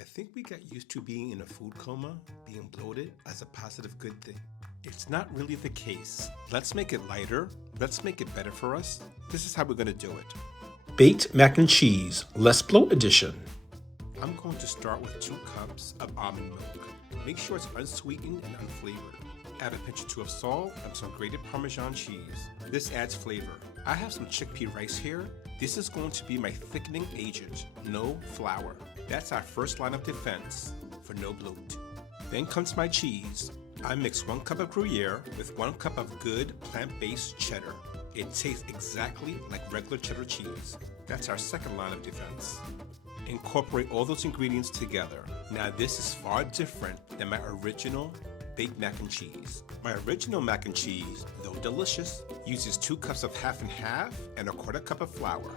I think we got used to being in a food coma, being bloated, as a positive good thing. It's not really the case. Let's make it lighter. Let's make it better for us. This is how we're going to do it. Baked mac and cheese, less bloat edition. I'm going to start with 2 cups of almond milk. Make sure it's unsweetened and unflavored. Add a pinch or 2 of salt and some grated Parmesan cheese. This adds flavor. I have some chickpea rice here. This is going to be my thickening agent. No flour. That's our first line of defense for no bloat. Then comes my cheese. I mix 1 cup of Gruyere with 1 cup of good plant-based cheddar. It tastes exactly like regular cheddar cheese. That's our second line of defense. Incorporate all those ingredients together. Now this is far different than my original baked mac and cheese. My original mac and cheese, though delicious, uses 2 cups of half and half and a 1/4 cup of flour.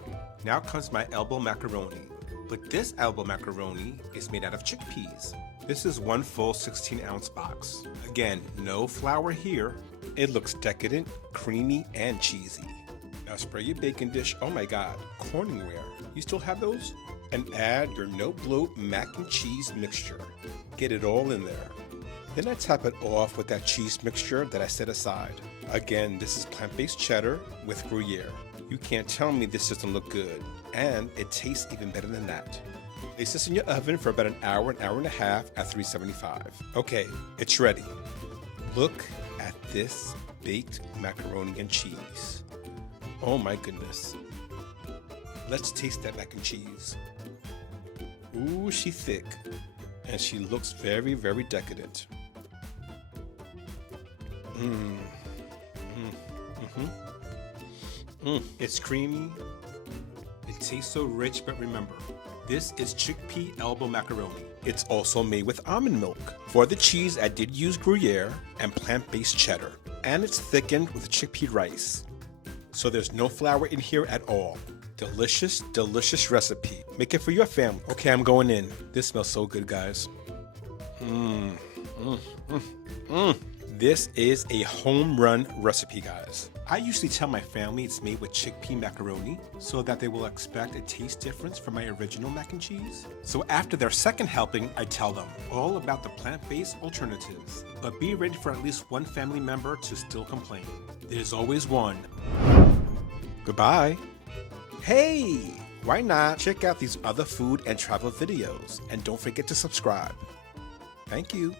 Now comes my elbow macaroni. But this elbow macaroni is made out of chickpeas. This is 1 full 16-ounce box. Again, no flour here. It looks decadent, creamy, and cheesy. Now spray your baking dish, oh my god, Corningware. You still have those? And add your No Bloat mac and cheese mixture. Get it all in there. Then I top it off with that cheese mixture that I set aside. Again, this is plant-based cheddar with Gruyere. You can't tell me this doesn't look good. And it tastes even better than that. Place this in your oven for about an hour and a half at 375. Okay, it's ready. Look at this baked macaroni and cheese. Oh my goodness. Let's taste that mac and cheese. Ooh, she's thick. And she looks very, very decadent. It's creamy. It tastes so rich, but remember, this is chickpea elbow macaroni. It's also made with almond milk. For the cheese, I did use Gruyere and plant-based cheddar. And it's thickened with chickpea rice. So there's no flour in here at all. Delicious, delicious recipe. Make it for your family. Okay, I'm going in. This smells so good, guys. This is a home run recipe, guys. I usually tell my family it's made with chickpea macaroni so that they will expect a taste difference from my original mac and cheese. So after their second helping, I tell them all about the plant-based alternatives. But be ready for at least 1 family member to still complain. There's always one. Goodbye. Hey, why not check out these other food and travel videos? And don't forget to subscribe. Thank you.